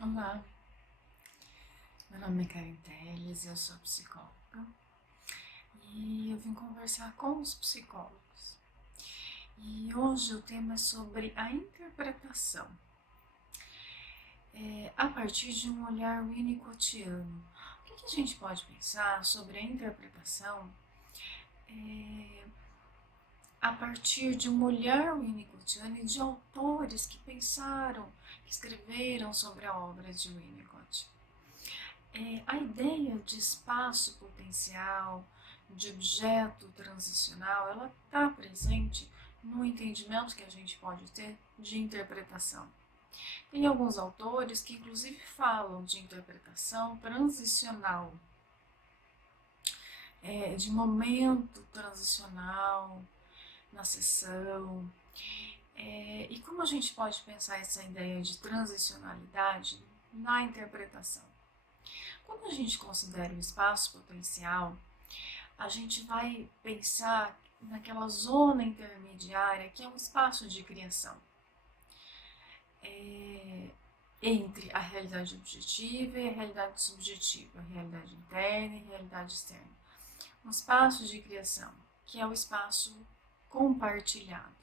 Olá, meu nome é Karen Telles, eu sou psicóloga e eu vim conversar com os psicólogos. E hoje o tema é sobre a interpretação, a partir de um olhar winnicottiano. O que a gente pode pensar sobre a interpretação a partir de um olhar winnicottiano e de autores que pensaram, que escreveram sobre a obra de Winnicott? A ideia de espaço potencial, de objeto transicional, ela está presente no entendimento que a gente pode ter de interpretação. Tem alguns autores que inclusive falam de interpretação transicional, de momento transicional na sessão. E como a gente pode pensar essa ideia de transicionalidade na interpretação? Quando a gente considera o espaço potencial, a gente vai pensar naquela zona intermediária que é um espaço de criação entre a realidade objetiva e a realidade subjetiva, a realidade interna e a realidade externa. Um espaço de criação, que é o espaço compartilhado.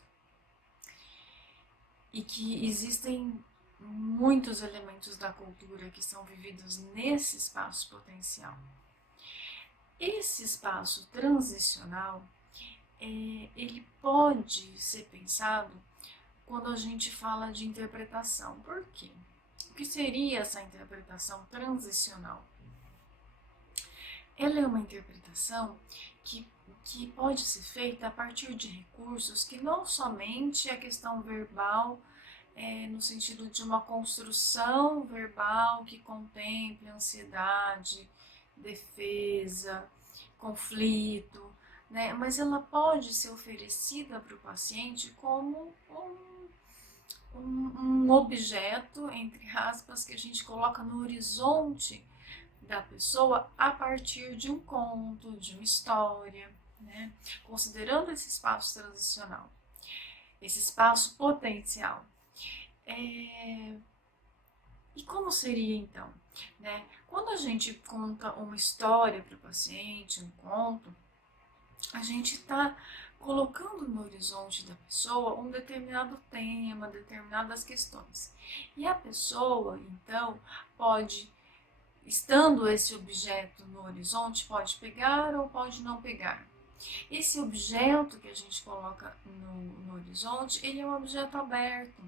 E que existem muitos elementos da cultura que são vividos nesse espaço potencial. Esse espaço transicional, ele pode ser pensado quando a gente fala de interpretação. Por quê? O que seria essa interpretação transicional? Ela é uma interpretação que pode ser feita a partir de recursos que não somente a questão verbal, no sentido de uma construção verbal que contemple ansiedade, defesa, conflito, né? Mas ela pode ser oferecida para o paciente como um objeto, entre aspas, que a gente coloca no horizonte da pessoa a partir de um conto, de uma história, né? Considerando esse espaço transicional, esse espaço potencial. E como seria então? Né? Quando a gente conta uma história para o paciente, um conto, a gente está colocando no horizonte da pessoa um determinado tema, determinadas questões. E a pessoa, então, pode, estando esse objeto no horizonte, pode pegar ou pode não pegar. Esse objeto que a gente coloca no horizonte, ele é um objeto aberto.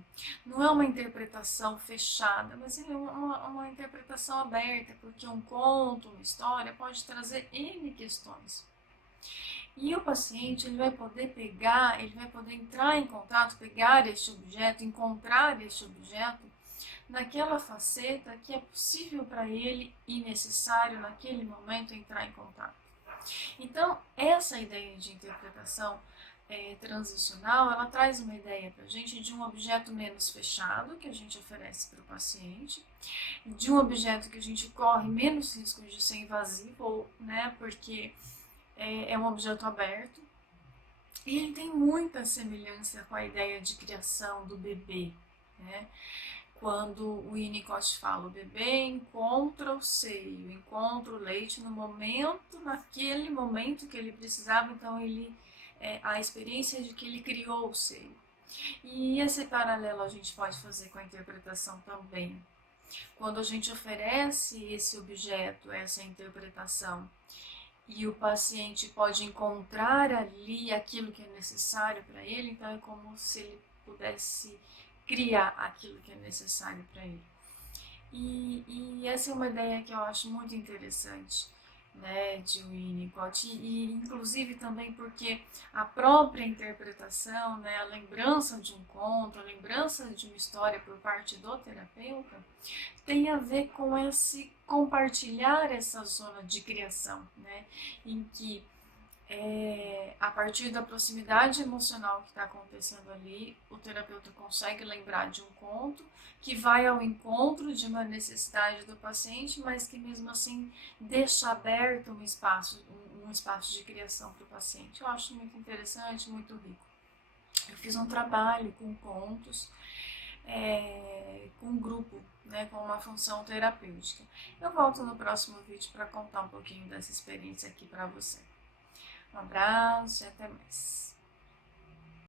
Não é uma interpretação fechada, mas ele é uma interpretação aberta, porque um conto, uma história pode trazer N questões. E o paciente ele vai poder pegar, ele vai poder entrar em contato, pegar este objeto, encontrar este objeto naquela faceta que é possível para ele e necessário naquele momento entrar em contato. Então, essa ideia de interpretação transicional, ela traz uma ideia para a gente de um objeto menos fechado que a gente oferece para o paciente, de um objeto que a gente corre menos risco de ser invasivo, né, porque é um objeto aberto, e ele tem muita semelhança com a ideia de criação do bebê, né? Quando o Winnicott fala, o bebê encontra o seio, encontra o leite no momento, naquele momento que ele precisava, então a experiência de que ele criou o seio. E esse paralelo a gente pode fazer com a interpretação também. Quando a gente oferece esse objeto, essa interpretação, e o paciente pode encontrar ali aquilo que é necessário para ele, então é como se ele pudesse criar aquilo que é necessário para ele. E essa é uma ideia que eu acho muito interessante, né, de Winnicott, e inclusive também porque a própria interpretação, né, a lembrança de um conto, a lembrança de uma história por parte do terapeuta, tem a ver com esse compartilhar essa zona de criação, né, em que a partir da proximidade emocional que está acontecendo ali, o terapeuta consegue lembrar de um conto que vai ao encontro de uma necessidade do paciente, mas que mesmo assim deixa aberto um espaço de criação para o paciente. Eu acho muito interessante, muito rico. Eu fiz um trabalho com contos com um grupo, né, com uma função terapêutica. Eu volto no próximo vídeo para contar um pouquinho dessa experiência aqui para você. Um abraço e até mais.